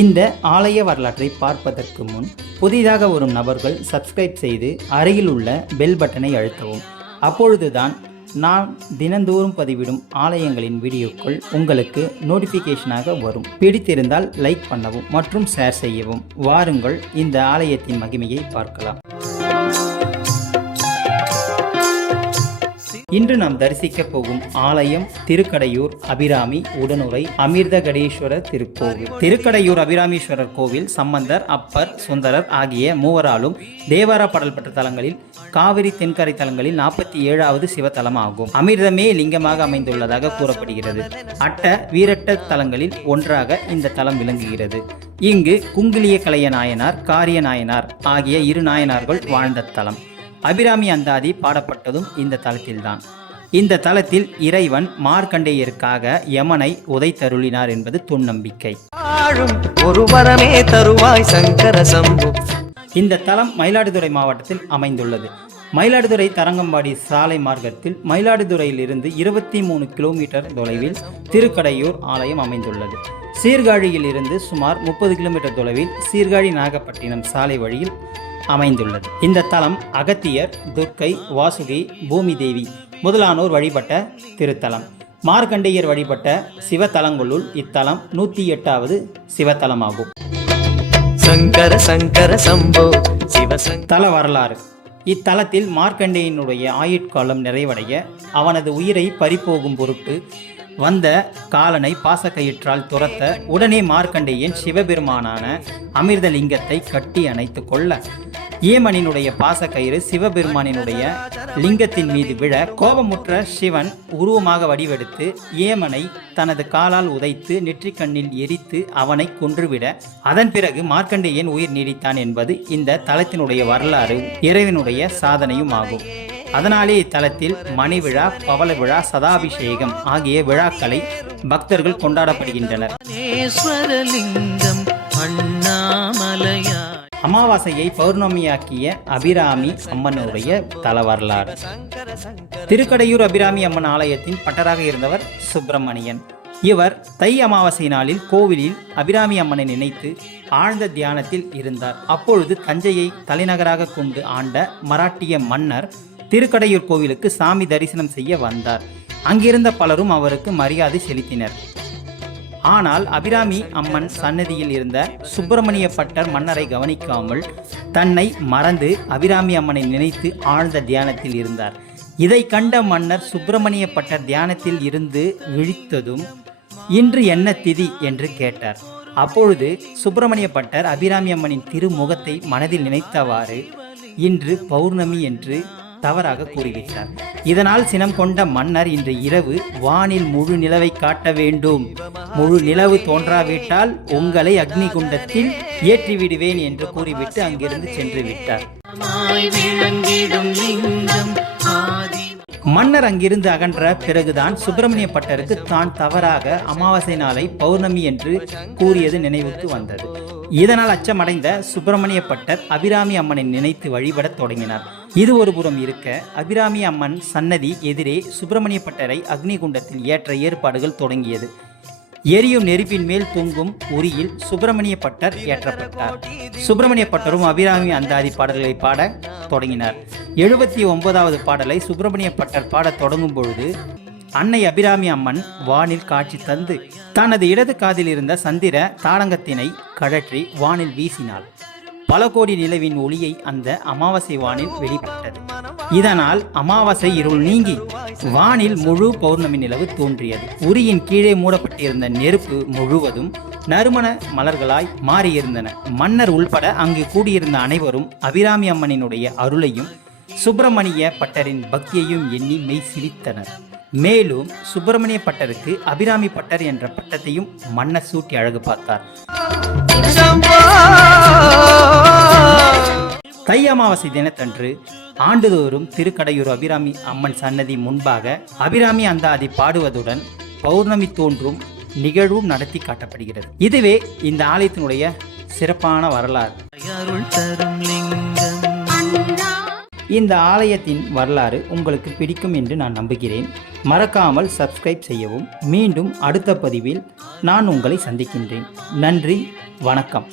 இந்த ஆலய வரலாற்றை பார்ப்பதற்கு முன் புதிதாக வரும் நபர்கள் சப்ஸ்கிரைப் செய்து அருகில் உள்ள பெல் பட்டனை அழுத்தவும். அப்பொழுதுதான் நான் தினந்தோறும் பதிவிடும் ஆலயங்களின் வீடியோக்கள் உங்களுக்கு நோட்டிஃபிகேஷனாக வரும். பிடித்திருந்தால் லைக் பண்ணவும் மற்றும் ஷேர் செய்யவும். வாருங்கள் இந்த ஆலயத்தின் மகிமையை பார்க்கலாம். இன்று நாம் தரிசிக்க போகும் ஆலயம் திருக்கடையூர் அபிராமி உடனுறை அமிர்தகடேஸ்வரர் திருக்கோவில். திருக்கடையூர் அபிராமீஸ்வரர் கோவில் சம்பந்தர், அப்பர், சுந்தரர் ஆகிய மூவராலும் தேவார பாடல் பெற்ற தலங்களில் காவிரி தென்கரை தலங்களில் 47வது சிவத்தலம் ஆகும். அமிர்தமே லிங்கமாக அமைந்துள்ளதாக கூறப்படுகிறது. அட்ட வீரட்ட தலங்களில் ஒன்றாக இந்த தலம் விளங்குகிறது. இங்கு குங்கிலிய கலைய நாயனார், காரிய நாயனார் ஆகிய இரு நாயனார்கள் வாழ்ந்த தலம். அபிராமி அந்தாதி பாடப்பட்டதும் இந்த தலத்தில்தான். இந்த தலத்தில் இறைவன் மார்க்கண்டேயருக்காக யமனை உதைத்தருளினார் என்பது தொன்நம்பிக்கை. இந்த தலம் மயிலாடுதுறை மாவட்டத்தில் அமைந்துள்ளது. மயிலாடுதுறை தரங்கம்பாடி சாலை மார்க்கத்தில் மயிலாடுதுறையிலிருந்து 23 கிலோமீட்டர் தொலைவில் திருக்கடையூர் ஆலயம் அமைந்துள்ளது. சீர்காழியில் இருந்து சுமார் 30 கிலோமீட்டர் தொலைவில் சீர்காழி நாகப்பட்டினம் சாலை வழியில் அமைந்துள்ளது. இந்த தலம் அகத்தியர், துர்க்கை, வாசுகி, பூமி தேவி முதலானோர் வழிபட்ட திருத்தலம். மார்க்கண்டேயர் வழிபட்ட சிவத்தலங்களுள் இத்தலம் 108வது சிவத்தலமாகும். தல வரலாறு. இத்தலத்தில் மார்க்கண்டேயனுடைய ஆயுட்காலம் நிறைவடைய அவனது உயிரை பறிபோகும் பொருட்டு வந்த காலனை பாசக்கயிற்றால் துரத்த உடனே மார்க்கண்டேயன் சிவபெருமானான அமிர்தலிங்கத்தை கட்டி அணைத்து கொள்ள ஏமனினுடைய பாசக்கயிறு சிவபெருமானினுடைய லிங்கத்தின் மீது விழ கோபமுற்ற சிவன் உருவமாக வடிவெடுத்து ஏமனை தனது காலால் உதைத்து நெற்றிக்கண்ணில் எரித்து அவனை கொன்றுவிட அதன் பிறகு மார்க்கண்டேயன் உயிர் நீடித்தான் என்பது இந்த தலத்தினுடைய வரலாறு, இறைவனுடைய சாதனையும் ஆகும். அதனாலே இத்தலத்தில் மணி விழா, பவள விழா, சதாபிஷேகம் ஆகிய விழாக்களை பக்தர்கள் கொண்டாடப்படுகின்றனர். அமாவாசையை பௌர்ணமியாக்கிய அபிராமி அம்மனுடைய தல வரலாறு. திருக்கடையூர் அபிராமி அம்மன் ஆலயத்தின் பட்டராக இருந்தவர் சுப்பிரமணியன். இவர் தை அமாவாசை நாளில் கோவிலில் அபிராமி அம்மனை நினைத்து ஆழ்ந்த தியானத்தில் இருந்தார். அப்பொழுது தஞ்சையை தலைநகராக கொண்டு ஆண்ட மராட்டிய மன்னர் திருக்கடையூர் கோவிலுக்கு சாமி தரிசனம் செய்ய வந்தார். அங்கிருந்த பலரும் அவருக்கு மரியாதை செலுத்தினர். ஆனால் அபிராமி அம்மன் சன்னதியில் இருந்த சுப்பிரமணிய பட்டர் மன்னரை கவனிக்காமல் தன்னை மறந்து அபிராமி அம்மனை நினைத்து ஆழ்ந்த தியானத்தில் இருந்தார். இதை கண்ட மன்னர் சுப்பிரமணிய பட்டர் தியானத்தில் இருந்து விழித்ததும் இன்று என்ன திதி என்று கேட்டார். அப்பொழுது சுப்பிரமணிய பட்டர் அபிராமி அம்மனின் திருமுகத்தை மனதில் நினைத்தவாறு இன்று பௌர்ணமி என்று தவறாக கூறிவிட்டார். இதனால் சினம் கொண்ட மன்னர் இன்று இரவு வானில் முழு நிலவை காட்ட வேண்டும், முழு நிலவு தோன்றாவிட்டால் உங்களை அக்னி குண்டத்தில் ஏற்றிவிடுவேன் என்று கூறிவிட்டு அங்கிருந்து சென்று விட்டார். மன்னர் அங்கிருந்து அகன்ற பிறகுதான் சுப்பிரமணிய பட்டருக்கு தான் தவறாக அமாவாசை நாளை பௌர்ணமி என்று கூறியது நினைவுக்கு வந்தது. இதனால் அச்சமடைந்த சுப்பிரமணிய பட்டர் அபிராமி அம்மனை நினைத்து வழிபடத் தொடங்கினார். இது ஒரு புறம் இருக்க, அபிராமி அம்மன் சன்னதி எதிரே சுப்பிரமணிய பட்டரை அக்னி குண்டத்தில் ஏற்ற ஏற்பாடுகள் தொடங்கியது. எரியும் நெருப்பின் மேல் தொங்கும் உரியில் சுப்பிரமணிய பட்டர் ஏற்றப்பட்டார். சுப்பிரமணிய பட்டரும் அபிராமி அந்தாதி பாடல்களை பாட தொடங்கினார். 79வது பாடலை சுப்பிரமணிய பட்டர் பாடத் தொடங்கும் பொழுது அன்னை அபிராமி அம்மன் வானில் காட்சி தந்து தனது இடது காதில் இருந்த சந்திர தாடங்கத்தினை கழற்றி வானில் வீசினாள். பல கோடி நிலவின் ஒளியை அந்த அமாவாசை வானில் வெளிப்பட்டது. இதனால் அமாவாசை இருள் நீங்கி வானில் முழு பௌர்ணமி நிலவு தோன்றியது. உரியின் கீழே மூடப்பட்டிருந்த நெருப்பு முழுவதும் நறுமண மலர்களாய் மாறியிருந்தன. மன்னர் உள்பட அங்கு கூடியிருந்த அனைவரும் அபிராமி அம்மனினுடைய அருளையும் சுப்பிரமணிய பட்டரின் பக்தியையும் எண்ணி மெய் சிரித்தனர். மேலும் சுப்பிரமணிய பட்டருக்கு அபிராமி பட்டர் என்ற பட்டத்தையும் மன்னர் சூட்டி அழகு பார்த்தார். தை அமாவாசை தினத்தன்று ஆண்டுதோறும் திருக்கடையூர் அபிராமி அம்மன் சன்னதி முன்பாக அபிராமி அந்தாதி பாடுவதுடன் பௌர்ணமி தோன்றும் நிகழ்வும் நடத்தி காட்டப்படுகிறது. இதுவே இந்த ஆலயத்தினுடைய சிறப்பான வரலாறு. இந்த ஆலயத்தின் வரலாறு உங்களுக்கு பிடிக்கும் என்று நான் நம்புகிறேன். மறக்காமல் சப்ஸ்கிரைப் செய்யவும். மீண்டும் அடுத்த பதிவில் நான் உங்களை சந்திக்கின்றேன். நன்றி. வணக்கம்.